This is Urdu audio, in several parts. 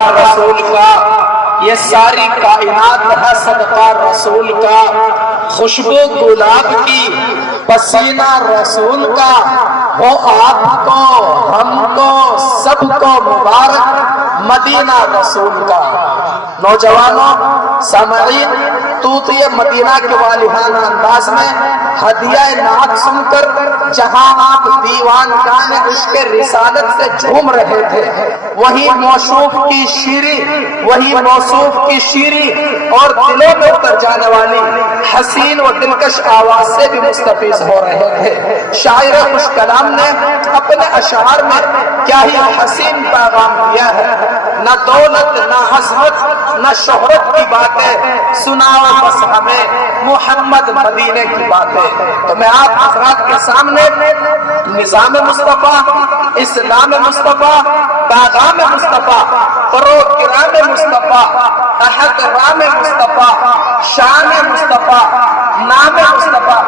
رسول کا، یہ ساری کائنات ہے صدقہ رسول کا، خوشبو گلاب کی پسینہ رسول کا، وہ آپ کو ہم کو سب کو مبارک مدینہ رسول کا۔ نوجوانوں سامعین، طوطی مدینہ کے والہانہ انداز میں ہدیہ نعت سن کر جہاں آپ دیوان گانے عشق رسالت سے جھوم رہے تھے، وہی موصوف کی شیریں، وہی موصوف کی شیریں اور دلوں میں اتر جانے والی حسین و دلکش آواز سے بھی مستفیض ہو رہے تھے۔ شاعر خوش کلام نے اپنے اشعار میں کیا ہی حسین پیغام دیا ہے، نہ دولت نہ حسرت نہ شہرت کی باتیں سناؤ بس ہمیں محمد مدینے کی باتیں۔ تو میں آپ حضرات کے سامنے نظام مصطفیٰ، اسلام مصطفیٰ، پیغام مصطفیٰ، پروگرام مصطفیٰ، احترام مصطفیٰ، شان مصطفیٰ، نام مصطفیٰ،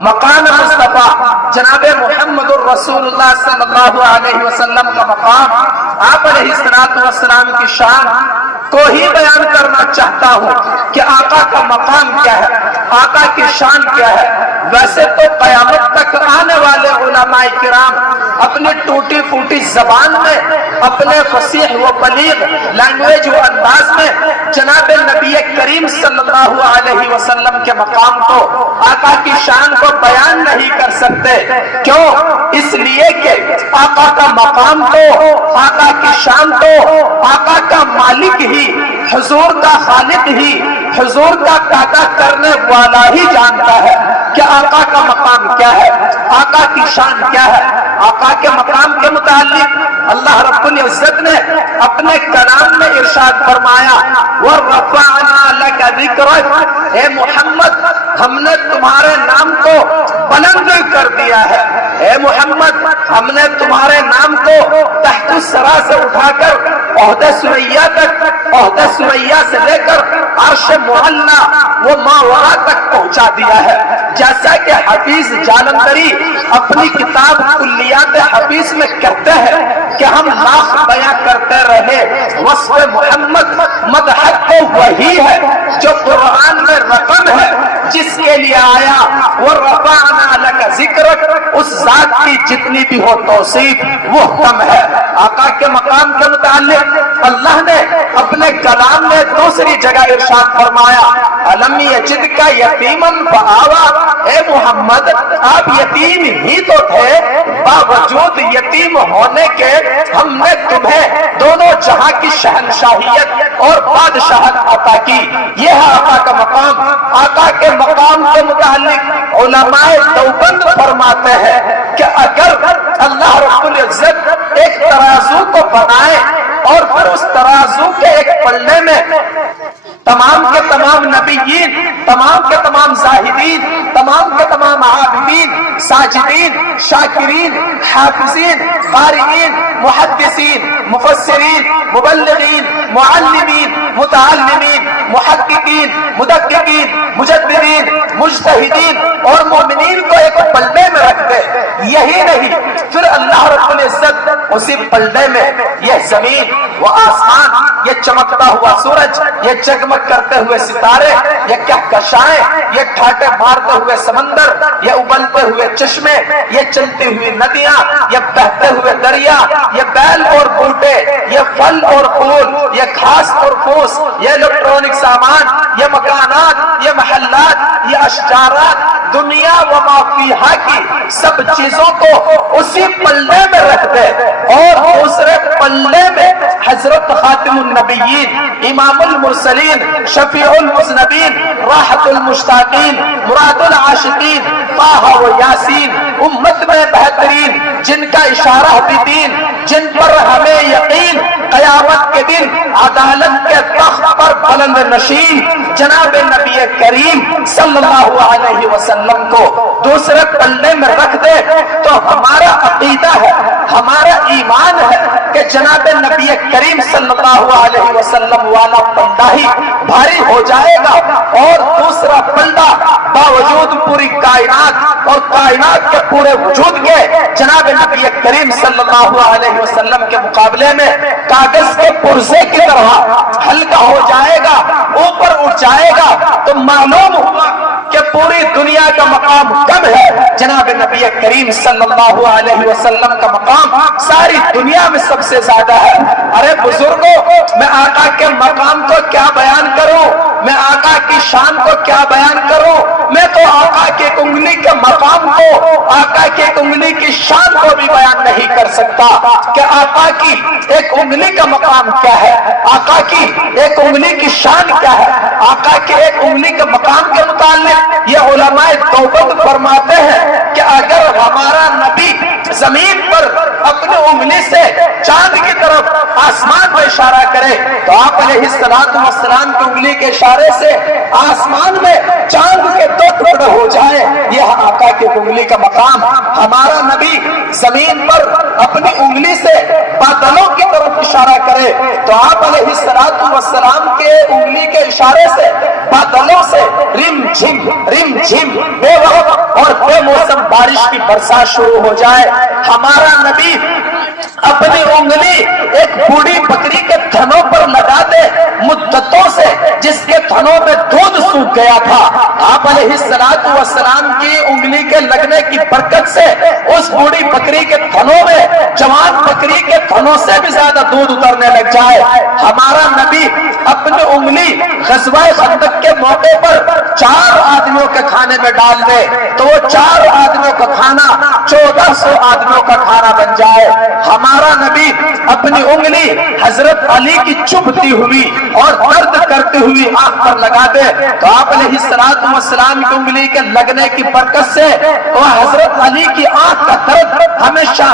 مقام مصطفیٰ جناب محمد الرسول اللہ صلی اللہ علیہ وسلم کا مقام، آپ علیہ السلام کی شان کو ہی بیان کرنا چاہتا ہوں کہ آقا کا مقام کیا ہے، آقا کی شان کیا ہے۔ ویسے تو قیامت تک آنے والے علماء کرام اپنی ٹوٹی پھوٹی زبان میں، اپنے فصیح و بلیغ لینگویج و انداز میں جناب نبی کریم صلی اللہ علیہ وسلم کے مقام کو، آقا کی شان کو بیان نہیں کر سکتے۔ کیوں؟ اس لیے کہ آقا کا مقام تو، آقا کی شان تو آقا کا مالک ہی، حضور کا خالق ہی، حضور کا پیدا کرنے والا ہی جانتا ہے کہ آقا کا مقام کیا ہے، آقا کی شان کیا ہے۔ آقا کے مقام کے متعلق اللہ رب العزت نے اپنے کلام میں ارشاد فرمایا، وَرَفَعْنَا لَكَ ذِكْرَكَ، اے محمد ہم نے تمہارے نام کو بلند کر دیا ہے، اے محمد ہم نے تمہارے نام کو تحت الثری سے اٹھا کر عہد ثریا تک، عہد ثریا سے لے کر عرش معلی وہ ماورا تک پہنچا دیا ہے۔ جیسا کہ حفیظ جالندری اپنی کتاب کلیات حفیظ میں کہتے ہیں کہ ہم لاکھ بیاں کرتے رہے، وصف محمد مدحت تو وہی ہے جو قرآن میں رقم ہے جس کے لیے آیا، وَرَفَعْنَا لَكَ ذِكْرَكَ، اس ذات کی جتنی بھی ہو توصیف وہ کم ہے۔ آقا کے مقام کے متعلق اللہ نے اپنے کلام میں دوسری جگہ ارشاد فرمایا، أَلَمْ يَجِدْكَ يَتِيمًا فَآوَىٰ، اے محمد آپ یتیم ہی تو تھے، باوجود یتیم ہونے کے ہم نے تمہیں دونوں جہاں کی شہنشاہیت اور بادشاہت عطا کی۔ یہ ہے آقا کا مقام۔ آقا کے مقام کے متعلق علماء دیوبند فرماتے ہیں کہ اگر اللہ رب العزت ایک ترازو کو بنائے اور پھر اس ترازو کے ایک پلڑے میں تمام کے تمام نبیین، تمام کے تمام زاہدین، تمام کے تمام عابدین، ساجدین، شاکرین، حافظین، قارئین، محدثین، مفسرین، مبلغین، معلمین، متعلمین، محققین، مدققین، مجددین، مجتہدین اور مومنین کو ایک پلڑے میں رکھ دے، یہی نہیں پھر اللہ رب العزت اسی پلڑے میں یہ زمین وہ آسمان، یہ چمکتا ہوا سورج، یہ جگمگ کرتے ہوئے ستارے، یہ کہکشائیں، یہ ٹھاٹے مارتے ہوئے سمندر، یہ ابلتے ہوئے چشمے، یہ چلتی ہوئی ندیاں، یہ بہتے ہوئے دریا، یہ بیل اور بوٹے، یہ پھل اور پھول، یہ گھاس اور پھوس، یہ الیکٹرانک سامان، یہ مکانات، یہ محلات، یہ اشجارات، دنیا و ما فیہا کی سب چیزوں کو اسی پلڑے میں رکھ دے اور دوسرے پلڑے میں حضرت خاتم النبیین، امام المرسلین، شفیع المذنبین، راحت المشتاقین، مراد العاشقین، طٰہٰ و یاسین، امت میں بہترین، جن کا اشارہ بھی دین، جن پر ہمیں یقین، قیامت کے دن عدالت کے تخت پر بلند نشین جناب نبی کریم صلی اللہ علیہ وسلم کو دوسرے پلڑے میں رکھ دے تو ہمارا عقیدہ ہے، ہمارا ایمان ہے کہ جناب نبی کریم صلی اللہ علیہ وسلم والا بندہ ہی بھاری ہو جائے گا، اور دوسرا بندہ باوجود پوری کائنات اور کائنات کے پورے وجود کے جناب نبی کریم صلی اللہ علیہ وسلم کے مقابلے میں کاغذ کے پرزے کی طرح ہلکا ہو جائے گا، اوپر اٹھ جائے گا۔ تو معلوم ہوا کہ پوری دنیا کا مقام کم ہے، جناب نبی کریم صلی اللہ علیہ وسلم کا مقام ساری دنیا میں سب سے زیادہ ہے۔ ارے بزرگوں، میں آقا کے مقام کو کیا بیان کروں، میں آقا کی شان کو کیا بیان کروں، میں تو آقا کی ایک انگلی کے مقام کو، آقا کی ایک انگلی کی شان کو بھی بیان نہیں کر سکتا کہ آقا کی ایک انگلی کا مقام کیا ہے، آقا کی ایک انگلی کی شان کیا ہے۔ آقا کے ایک انگلی کے مقام کے متعلق یہ علماء توبت فرماتے ہیں کہ اگر ہمارا نبی زمین پر اپنی انگلی سے چاند کی طرف آسمان کو اشارہ کرے تو آپ علیہ السلام کی انگلی کے اشارے سے آسمان میں چاند کے دو ٹکڑے ہو جائے، یہ آقا کی انگلی کا مقام۔ ہمارا نبی زمین پر اپنی انگلی سے بادلوں کی طرف اشارہ کرے تو آپ علیہ السلام کے انگلی کے اشارے سے بادلوں سے رم جھم بے وقت اور بے موسم بارش کی برسات شروع ہو جائے۔ ہمارا نبی اپنی انگلی ایک بوڑھی بکری کے تھنوں پر لگا دے مدتوں سے، جس کے تھنوں میں دودھ سوکھ گیا تھا، آپ علیہ السلام کی انگلی کے لگنے کی برکت سے اس بوڑھی بکری کے تھنوں میں جوان بکری کے تھنوں سے بھی زیادہ دودھ اترنے لگ جائے۔ ہمارا نبی اپنی انگلی غزوہ خندق کے موقع پر 4 آدمیوں کے کھانے میں ڈال دے تو وہ 4 آدمیوں کا کھانا 1400 آدمیوں کا کھانا بن جائے۔ ہمارا نبی اپنی انگلی حضرت علی کی چبھتی ہوئی اور درد کرتی ہوئی آنکھ پر لگا دے تو آپ علیہ السلام کی انگلی کے لگنے کی برکت سے وہ حضرت علی کی آنکھ کا درد ہمیشہ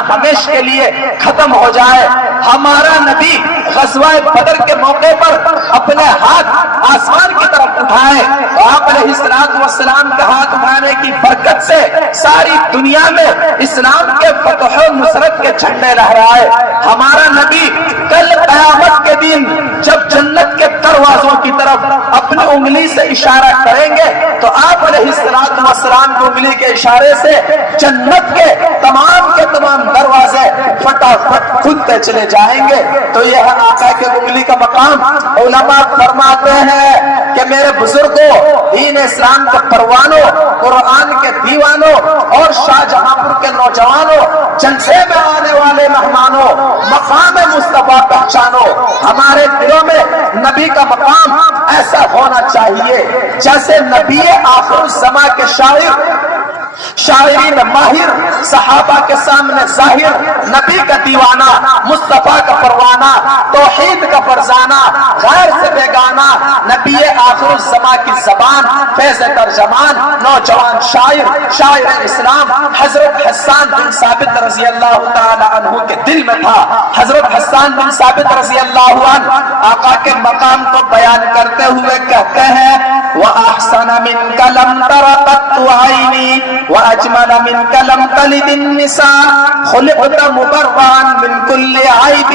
کے لیے ختم ہو جائے۔ ہمارا نبی غزوہ بدر کے موقع پر اپنے ہاتھ آسمان کی طرف اٹھائے تو آپ علیہ السلام کے ہاتھ اٹھانے کی برکت سے ساری دنیا میں اسلام کے فتح و نصرت کے جھنڈے لہرائے۔ ہمارا نبی کل قیامت کے دن جب جنت کے دروازوں کی طرف اپنی انگلی سے اشارہ کریں گے تو آپ علیہ السلام کی انگلی کے اشارے سے جنت کے تمام دروازے فٹافٹ کھلتے چلے جائیں گے۔ تو یہ ہے آقا کے انگلی کا مقام۔ علماء فرماتے ہیں کہ میرے بزرگوں، دین اسلام کے پروانوں، قرآن کے دیوانوں اور شاہجہاں پور کے نوجوانوں، جلسے میں آنے والے مہمانوں، مقام مصطفیٰ پہچانو۔ ہمارے دلوں میں نبی کا مقام ایسا ہونا چاہیے جیسے نبی آخر الزماں کے شاعرین ماہر، صحابہ کے سامنے ظاہر، نبی کا دیوانہ، مصطفیٰ کا پروانہ، توحید کا فرزانہ، غیر سے بیگانہ، نبی آخر الزماں کی زبان، فیض ترجمان، نوجوان شاعر اسلام حضرت حسان بن ثابت رضی اللہ تعالی عنہ کے دل میں تھا۔ حضرت حسان بن ثابت رضی اللہ عنہ آقا کے مقام کو بیان کرتے ہوئے کہتے ہیں وَأَحْسَنَ مِنْكَ لَمْ تَرَ قَطُّ عَيْنِي وَأَجْمَلَ مِنْكَ لَمْ تَلِدِ النِّسَاءُ خُلِقْتَ مُبَرَّأً مِنْ كُلِّ عَيْبٍ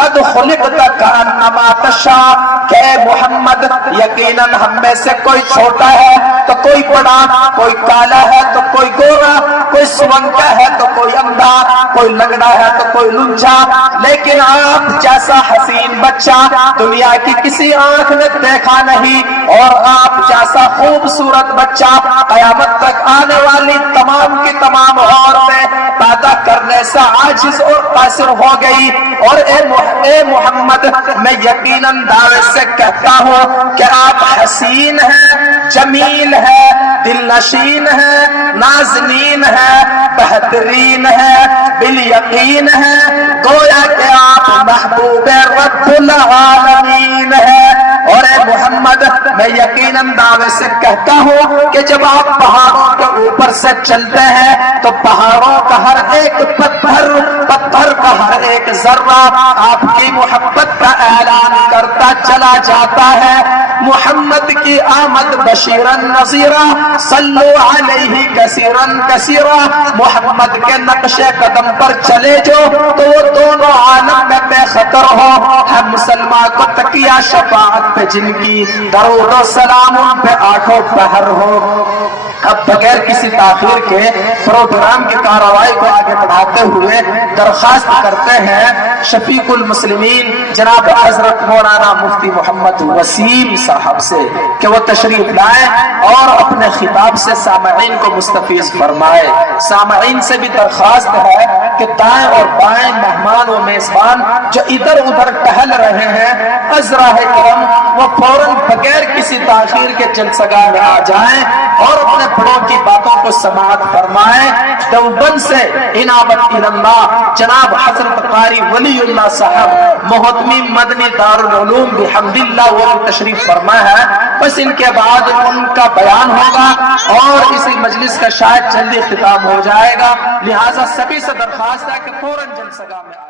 قَدْ خُلِقْتَ كَأَنَّمَا تَشَاءُ کہ اے محمد یقیناً ہم میں سے کوئی چھوٹا ہے تو کوئی بڑا، کوئی کالا ہے تو کوئی گورا، کوئی سونکا ہے تو کوئی اندھا، کوئی لنگڑا ہے تو کوئی لنجا، لیکن آپ جیسا حسین بچہ دنیا کی کسی آنکھ نے دیکھا نہیں، اور آپ جیسا خوبصورت بچہ قیامت تک آنے والی تمام کی تمام عورتیں پیدا کرنے سے عاجز اور قاصر ہو گئی۔ اور اے محمد میں یقیناً دعوے سے کہتا ہوں کہ آپ حسین ہیں، جمیل ہے، دل نشین ہے، نازنین ہے، بہترین ہے، بالیقین ہے، گویا کہ آپ محبوب رب العالمین ہے۔ اور اے محمد میں یقیناً دعوے سے کہتا ہوں کہ جب آپ پہاڑوں کے اوپر سے چلتے ہیں تو پہاڑوں کا ہر ایک پتھر کا ہر ایک ذرہ آپ کی محبت کا اعلان کرتا چلا جاتا ہے۔ محمد کی آمد بشیرن نذیرا، صلو علیہ کثیرن کثیرا، محمد کے نقش قدم پر چلے جو تو وہ دونوں عالم میں خطر ہو، ہے مسلمان کو تکیہ شفاعت پہ جن کی، درود و سلام ان پہ آٹھوں پہر ہو۔ اب بغیر کسی تاخیر کے پروگرام کی کارروائی کو آگے بڑھاتے ہوئے درخواست کرتے ہیں شفیق المسلمین جناب حضرت مولانا مفتی محمد وسیم صاحب سے کہ وہ تشریف لائیں اور اپنے خطاب سے سامعین کو مستفیض فرمائے۔ سامعین سے بھی درخواست ہے کہ دائیں اور بائیں مہمان و میزبان جو ادھر ادھر ٹہل رہے ہیں عذرا کرم وہ فوراً بغیر کسی تاخیر کے جلسگاہ میں آ جائیں اور اپنے بڑوں کی باتوں کو سماعت فرمائیں۔ دیوبند سے انابت اللہ جناب حضرت قاری ولی اللہ صاحب محتمی مدنی دارالعلوم بحمداللہ وہ تشریف فرما ہے، بس ان کے بعد ان کا بیان ہوگا اور اسی مجلس کا شاید جلدی اختتام ہو جائے گا، لہٰذا سبھی سے درخواست ہے کہ فوراً جلسگاہ میں